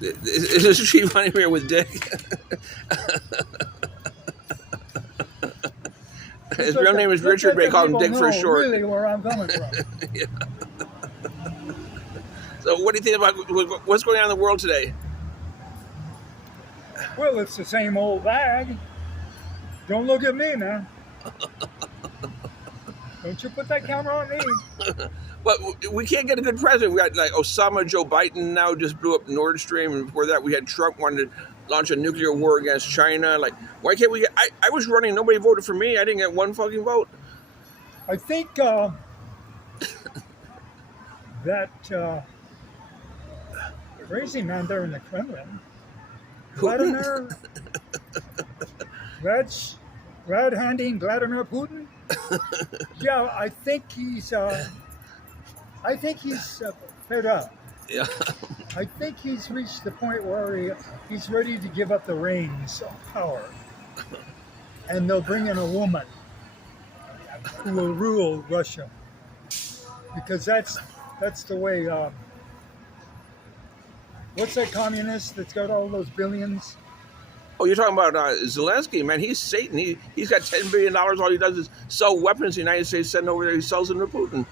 Is she running here with Dick? His real name is Richard, but they call him Dick for short. Really, where I'm coming from. Yeah. So, what do you think about what's going on in the world today? Well, it's the same old bag. Don't look at me, man. Don't you put that camera on me. But we can't get a good president. We got like Osama, Joe Biden now just blew up Nord Stream, and before that we had Trump wanted to launch a nuclear war against China. Like, why can't we get? I was running. Nobody voted for me. I didn't get one fucking vote. I think that crazy man there in the Kremlin, Vladimir, red-handing Vladimir Putin. Yeah, I think he's fed up. Yeah. I think he's reached the point where he's ready to give up the reins of power, and they'll bring in a woman who will rule Russia, because that's the way. What's that communist that's got all those billions? Oh, you're talking about Zelensky, man. He's Satan. He's got $10 billion. All he does is sell weapons the United States send over there. He sells them to Putin.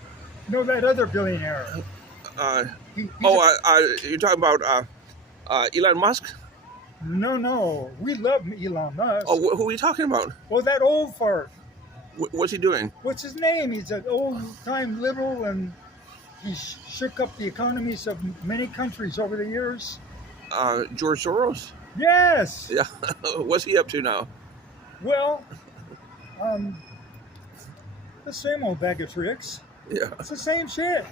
No, that other billionaire. You're talking about Elon Musk? No. We love Elon Musk. Oh, who are you talking about? Well, that old fart. What's he doing? What's his name? He's an old-time liberal, and he shook up the economies of many countries over the years. George Soros? Yes. Yeah. What's he up to now? Well, the same old bag of tricks. Yeah. It's the same shit.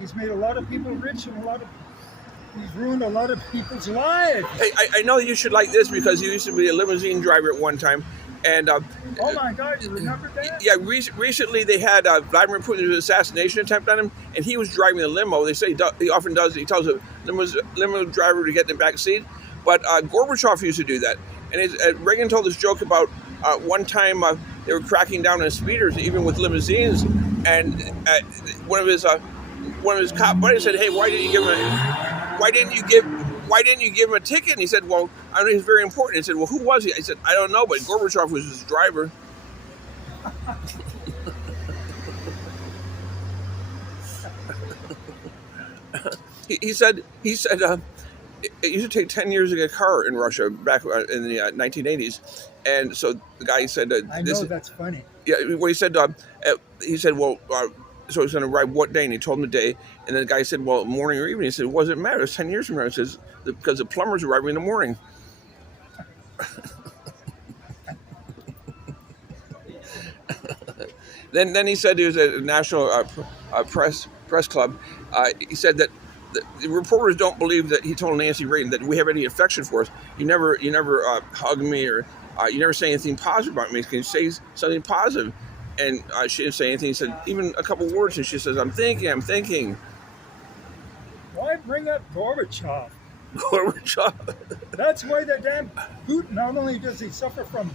He's made a lot of people rich, and he's ruined a lot of people's lives. Hey, I know you should like this because you used to be a limousine driver at one time. And oh my God, you remember that? Yeah, recently they had Vladimir Putin's assassination attempt on him, and he was driving the limo. They say he often does. He tells a limo driver to get in the back seat. But Gorbachev used to do that. And Reagan told this joke about one time they were cracking down on speeders, even with limousines. And one of his cop buddies said, "Hey, why didn't you give him a ticket?" And he said, "Well, I know he's very important." He said, "Well, who was he?" I said, "I don't know, but Gorbachev was his driver." he said it used to take 10 years to get a car in Russia back in the 1980s. And so the guy said, I know that's funny. Yeah, well, he said, well, so he's going to arrive what day? And he told him the day. And then the guy said, well, morning or evening? He said, "What does it matter? It's 10 years from now." He says, "Because the plumber's arriving in the morning." Then he said, he was at a national press club. He said that the reporters don't believe that he told Nancy Reagan that we have any affection for us. You never hug me, or you never say anything positive about me. Can you say something positive? And she didn't say anything. He said even a couple words, and she says, I'm thinking. Why bring up Gorbachev? Gorbachev. That's why the damn Putin, not only does he suffer from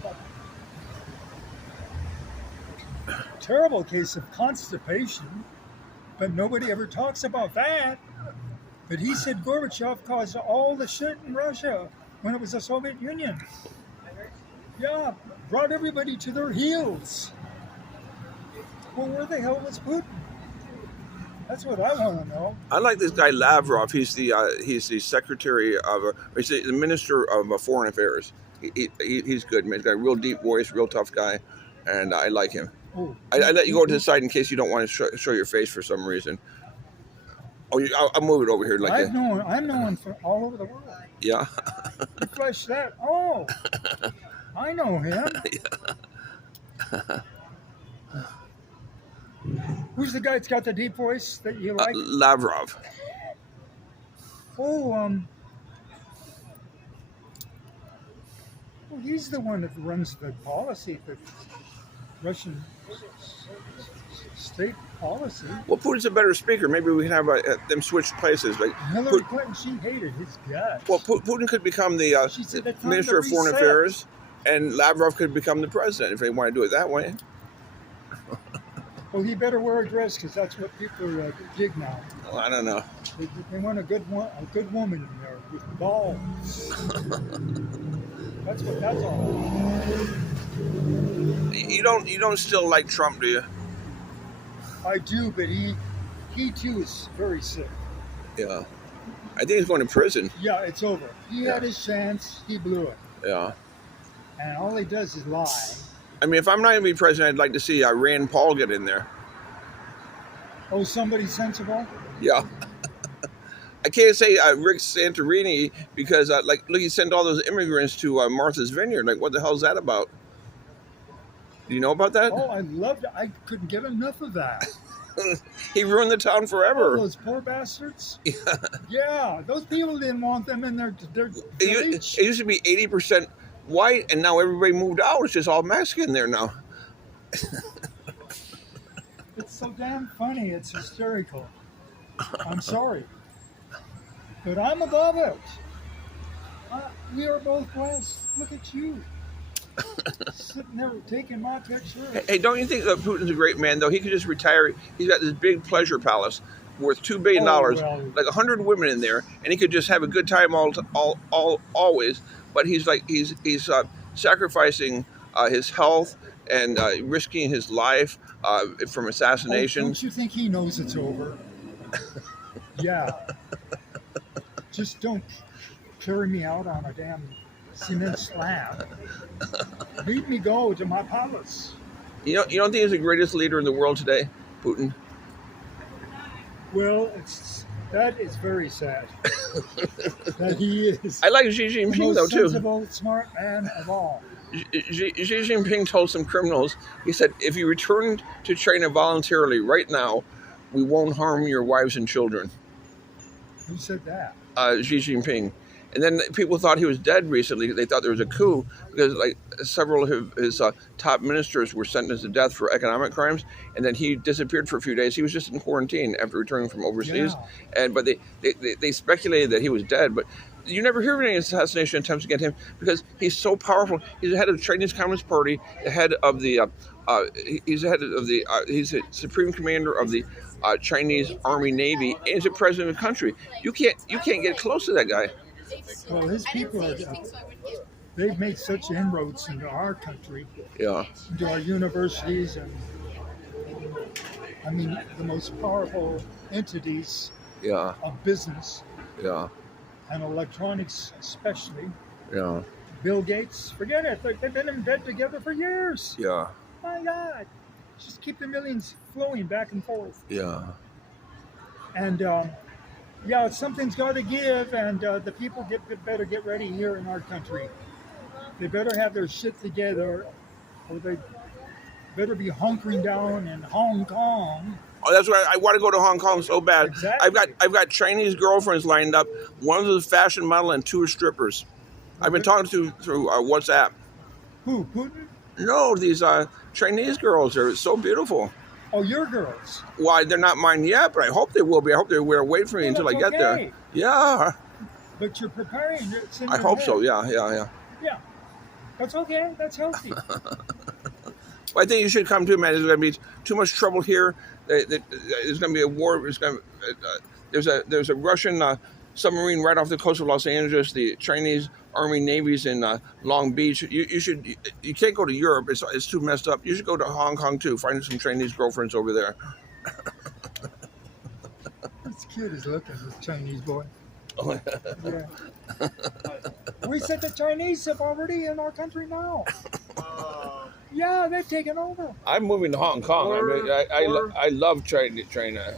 a terrible case of constipation, but nobody ever talks about that. But he said Gorbachev caused all the shit in Russia when it was the Soviet Union. Yeah, brought everybody to their heels. Well, where the hell was Putin? That's what I want to know. I like this guy Lavrov. He's the secretary of, he's the minister of foreign affairs. He's good, man. He's got a real deep voice, real tough guy, and I like him. Oh, I let you go to the side in case you don't want to show your face for some reason. Oh, I'll move it over here like that. I'm known for all over the world. Yeah. You flesh that. Oh, I know him. Yeah. Who's the guy that's got the deep voice that you like? Lavrov. Oh, well, he's the one that runs the policy, the Russian state policy. Well, Putin's a better speaker. Maybe we can have them switch places. Like Hillary Clinton, she hated his guts. Well, Putin could become the Minister of Foreign Affairs, and Lavrov could become the president if they want to do it that way. Well, he better wear a dress because that's what people dig now. Well, I don't know. They want a good woman in there with balls. That's what that's all about. You don't still like Trump, do you? I do, but he too is very sick. Yeah. I think he's going to prison. Yeah, it's over. He Yeah. had his chance. He blew it, Yeah. and all he does is lie. I mean, if I'm not going to be president, I'd like to see Rand Paul get in there. Oh, somebody sensible. Yeah. I can't say Rick Santorini because, look, he sent all those immigrants to Martha's Vineyard. Like, what the hell is that about? Do you know about that? Oh, I loved it. I couldn't get enough of that. He ruined the town Oh, forever. those poor bastards. Yeah, those people didn't want them in their village. It used to be 80% white, and now everybody moved out. It's just all Mexican there now. It's so damn funny. It's hysterical. I'm sorry, but I'm above it. We are both blessed. Look at you, sitting there taking my picture. Hey, don't you think that Putin's a great man, though? He could just retire. He's got this big pleasure palace worth $2 billion, Oh, well. like 100 women in there, and he could just have a good time always. But he's sacrificing his health and risking his life from Oh, assassinations. don't you think he knows it's over? Yeah. Just don't carry me out on a damn cement slab. Leave me go to my palace. You don't think he's the greatest leader in the world today, Putin? Well, that is very sad. That he is I like Xi the Jinping, most though, too. sensible, smart man of all. Xi Jinping told some criminals, he said, if you return to China voluntarily right now, we won't harm your wives and children. Who said that? Xi Jinping. And then people thought he was dead recently. They thought there was a coup because several of his top ministers were sentenced to death for economic crimes. And then he disappeared for a few days. He was just in quarantine after returning from overseas. Yeah. But they speculated that he was dead. But you never hear of any assassination attempts against him because he's so powerful. He's the head of the Chinese Communist Party, the head of the he's the head of the he's the supreme commander of the Chinese Army Navy, and he's the president of the country. You can't get close to that guy. Well, his people they've made such inroads into our country, Yeah, into our universities, and I mean the most powerful entities yeah, of business yeah, and electronics, especially. yeah, Bill Gates, forget it. They've been in bed together for years. yeah, My God, just keep the millions flowing back and forth. yeah. And yeah, something's got to give, and the people better get ready here in our country. They better have their shit together, or they better be hunkering down in Hong Kong. Oh, that's right. I want to go to Hong Kong so bad. Exactly. I've got Chinese girlfriends lined up. One is a fashion model and two are strippers. I've been talking through WhatsApp. Who, Putin? No, these Chinese girls are so beautiful. Oh, your girls. Why, they're not mine yet, but I hope they will be. I hope they will wait for me Well, until I that's get there. okay. Yeah, But you're preparing. It's in I your hope head. so. Yeah. Yeah. That's okay. That's healthy. Well, I think you should come too, man. There's going to be too much trouble here. There's going to be a war. There's a Russian submarine right off the coast of Los Angeles. The Chinese Army Navy's in Long Beach. You can't go to Europe. It's too messed up. You should go to Hong Kong too. Find some Chinese girlfriends over there. This kid is looking, this Chinese boy. Oh, Yeah. We said the Chinese have already in our country now. Yeah, they've taken over. I'm moving to Hong Kong. I love China.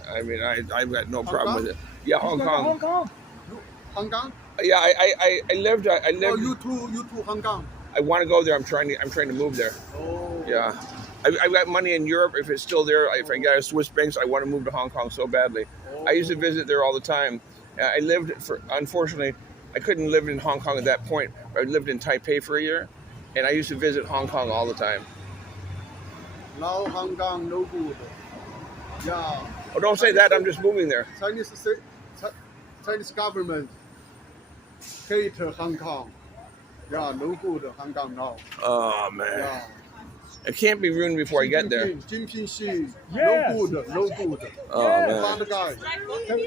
I mean, I've got no problem with it. Yeah, Hong Let's go to Kong. Hong Kong. Hong Kong? Yeah, I lived. Oh, you to Hong Kong. I want to go there. I'm trying to move there. Oh. Yeah, I've got money in Europe. If it's still there, if I got a Swiss banks, I want to move to Hong Kong so badly. I used to visit there all the time. I lived unfortunately, I couldn't live in Hong Kong at that point. I lived in Taipei for a year, and I used to visit Hong Kong all the time. Now Hong Kong no good. Yeah. Oh, don't say that. I'm just moving there. Chinese government hate Hong Kong. Yeah, no good Hong Kong now. Oh man. Yeah. It can't be ruined before I get there. Jinping Xi, Yes. no good, no good. Oh Yeah. man. Bad guy.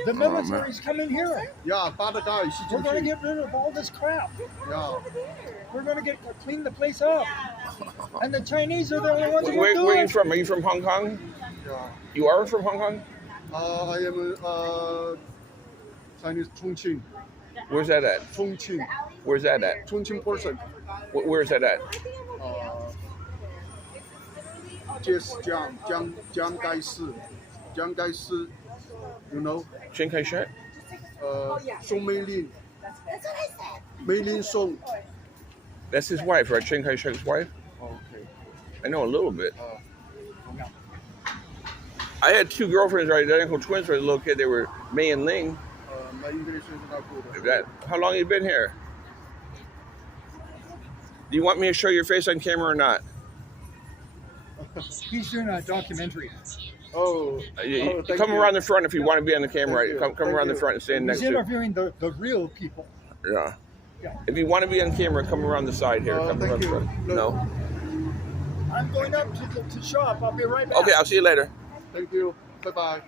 The military's coming here. Yeah, bad guy. Xi We're going to Jinping. get rid of all this crap. Yeah. We're going to clean the place up. And the Chinese are the only ones who Where do are you it. from? Are you from Hong Kong? Yeah. You are from Hong Kong? I am Chinese Chongqing. Where's that at? Chongqing. Where's that at? Chongqing person. Where's that at? Jiang Gaishi. You know? Chiang Kai-shek? Song Meilin. Meilin Song. That's his wife, right? Chiang Kai-shek's wife? Okay. I know a little bit. I had two girlfriends, right, identical twins when I was a little kid. They were Mei and Ling. My English is not good. How long have you been here? Do you want me to show your face on camera or not? He's doing a documentary. Oh, thank Come you. around the front if you want to be on the camera. Thank Right? you. Come Thank around the you. front and stand next He's to. interviewing the real people. Yeah. Yeah. If you want to be on camera, come around the side here. Come thank around the you. front. No. No. I'm going up to shop. I'll be right back. Okay, I'll see you later. Thank you. Bye bye.